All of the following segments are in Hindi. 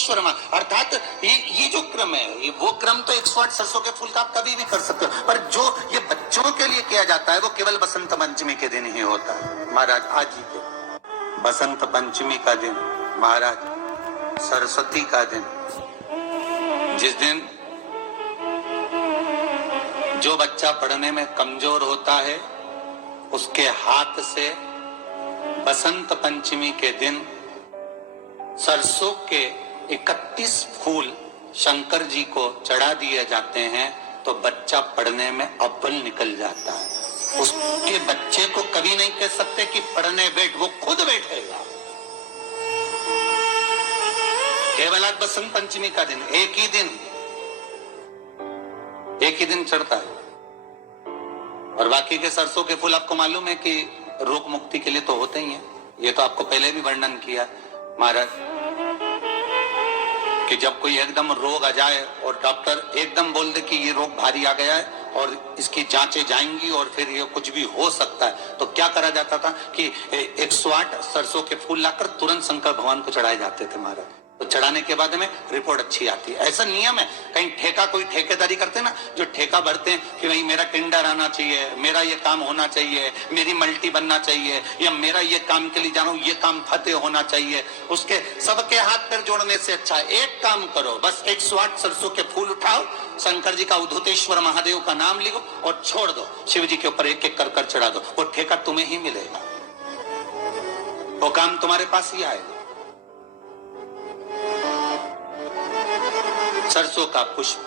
अवधूतेश्वर माँ, अर्थात ये जो क्रम है, ये वो क्रम तो 108 सरसों के फूल का आप कभी भी कर सकते हो, पर जो ये बच्चों के लिए किया जाता है वो केवल बसंत पंचमी के दिन ही होता है। महाराज आज ही के बसंत पंचमी का दिन, महाराज सरस्वती का दिन, जिस दिन जो बच्चा पढ़ने में कमजोर होता है उसके हाथ से बसंत पंचमी के दिन सरसों के 31 फूल शंकर जी को चढ़ा दिए जाते हैं तो बच्चा पढ़ने में अव्वल निकल जाता है। उसके बच्चे को कभी नहीं कह सकते कि पढ़ने बैठ, वो खुद बैठेगा। केवल आज बसंत पंचमी का दिन, एक ही दिन चढ़ता है, और बाकी के सरसों के फूल आपको मालूम है कि रोग मुक्ति के लिए तो होते ही हैं। ये तो आपको पहले भी वर्णन किया महाराज कि जब कोई एकदम रोग आ जाए और डॉक्टर एकदम बोल दे कि ये रोग भारी आ गया है और इसकी जांचें जाएंगी और फिर ये कुछ भी हो सकता है, तो क्या करा जाता था कि 108 सरसों के फूल लाकर तुरंत शंकर भगवान को चढ़ाए जाते थे महाराज। तो चढ़ाने के बाद में रिपोर्ट अच्छी आती है। ऐसा नियम है, कहीं ठेका कोई ठेकेदारी करते ना, जो ठेका भरते हैं कि भाई मेरा टेंडर आना चाहिए, मेरा ये काम होना चाहिए, मेरी मल्टी बनना चाहिए, या मेरा ये काम के लिए जा रहा हूं, ये काम फतेह होना चाहिए, उसके सबके हाथ पैर जोड़ने से अच्छा एक काम करो, बस 108 सरसों के फूल उठाओ, शंकर जी का अवधूतेश्वर महादेव का नाम लिखो और छोड़ दो, शिव जी के ऊपर एक एक कर चढ़ा दो, वो ठेका तुम्हें ही मिलेगा, वो काम तुम्हारे पास ही आएगा। सरसों का पुष्प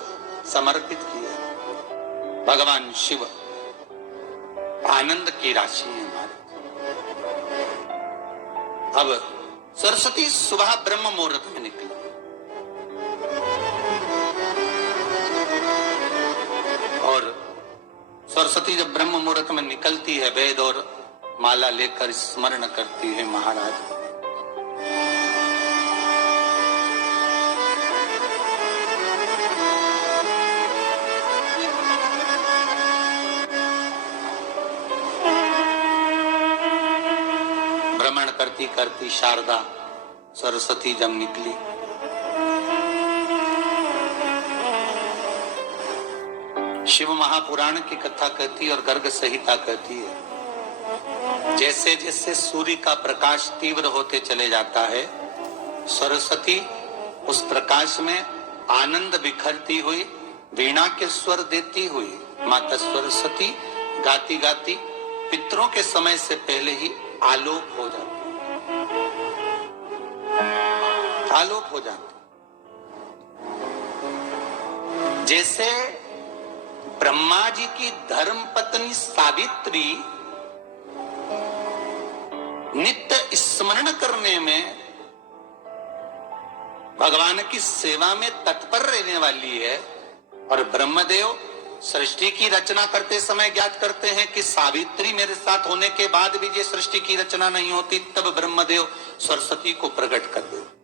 समर्पित किया, भगवान शिव आनंद की राशि है हमारे। अब सरस्वती सुबह ब्रह्म मुहूर्त में निकली, और सरस्वती जब ब्रह्म मुहूर्त में निकलती है, वेद और माला लेकर स्मरण करती है महाराज, भ्रमण करती करती शारदा सरस्वती जब निकली, शिव महापुराण की कथा कहती है और गर्ग संहिता कहती है, जैसे जैसे सूर्य का प्रकाश तीव्र होते चले जाता है, सरस्वती उस प्रकाश में आनंद बिखरती हुई, वीणा के स्वर देती हुई माता सरस्वती गाती गाती पितरों के समय से पहले ही आलोक हो जाती, आलोक हो जाती। जैसे ब्रह्मा जी की धर्म पत्नी सावित्री नित्य स्मरण करने में, भगवान की सेवा में तत्पर रहने वाली है, और ब्रह्मदेव सृष्टि की रचना करते समय ज्ञात करते हैं कि सावित्री मेरे साथ होने के बाद भी ये सृष्टि की रचना नहीं होती, तब ब्रह्मदेव सरस्वती को प्रकट कर दे।